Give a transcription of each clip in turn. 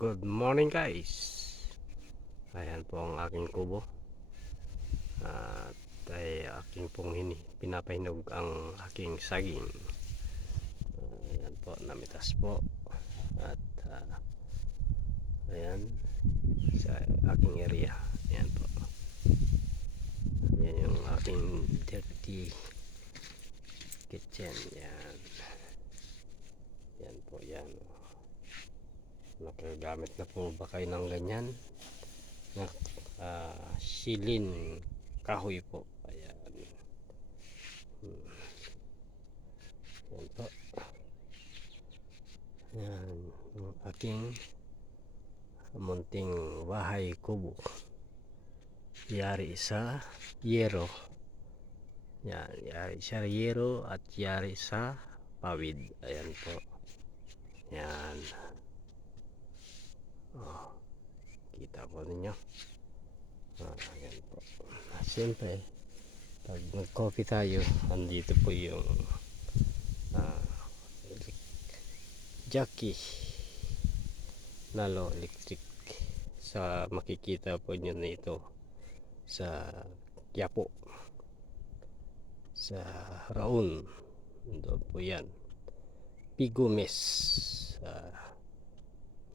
Good morning guys. Ayan po ang aking kubo. At ay aking pong pinapahinog ang aking saging. Ayan po, namitas po. At ayan sa aking area. Ayan po. Ayan yung aking dirty kitchen. Ayan. Ayan po, yan. Nakagamit na po ba kayo ng ganyan na silin kahoy po? Ayan. Ayan po. Ayan yung aking munting bahay kubo, yari sa yero. Yan, yari sa yero at yari sa pawid. Ayan po. Yan. Oh, kita po ninyo. Ayan po. Siyempre pag nag coffee tayo, andito po yung jockey nalo electric. Sa makikita po nyo na ito sa Quiapo, sa Raon, doon po yan, Pigumes.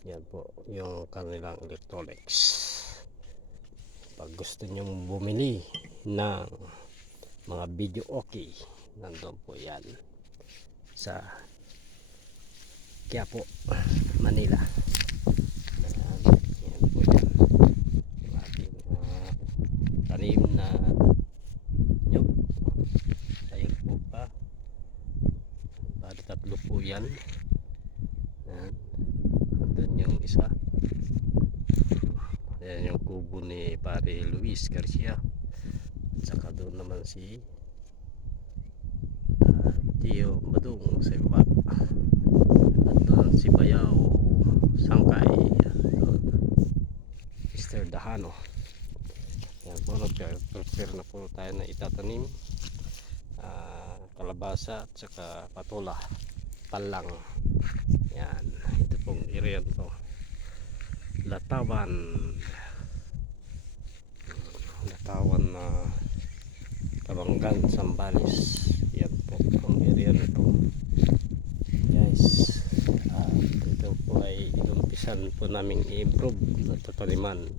Yan po yung kanilang electronics. Pag gusto nyong bumili ng mga video okay, nandun po yan sa Quiapo, Manila. Yan po yan yung ating tanim na nyog. Ayun po pa, bali tatlo po yan. Yan, andun yung isa. Ayan yung kubo ni pare Luis Garcia. At saka doon naman si Tio Badong sa iba. At doon si Bayaw Sangkay. Doon Mr. Dahano. Ayan po, nag-prepare na po tayo na itatanim kalabasa at saka patola, palang. Yan, ito pong area to, Latawan na Kabanggan, Sambales. Yan po ang area nito guys. Ito po ay inumpisan po namin i-improve at tataniman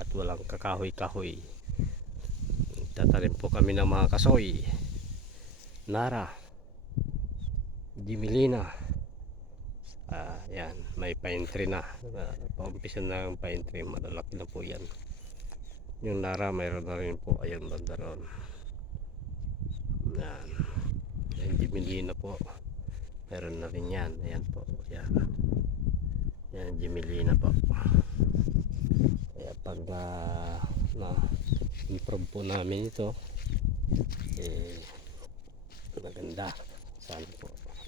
at walang kakahoy-kahoy. Tatanim po kami ng mga kasoy, nara, Jimilina. Yan, may pine tree na. Paumpisan na ng pine tree, malalaki na po yan. Yung nara mayroon na rin po, ayan banda ron. Yan, yung Jimilina po mayroon na rin yan. Ayan po, yan, yan Jimilina po. Kaya pag na improve po namin ito, maganda sana po.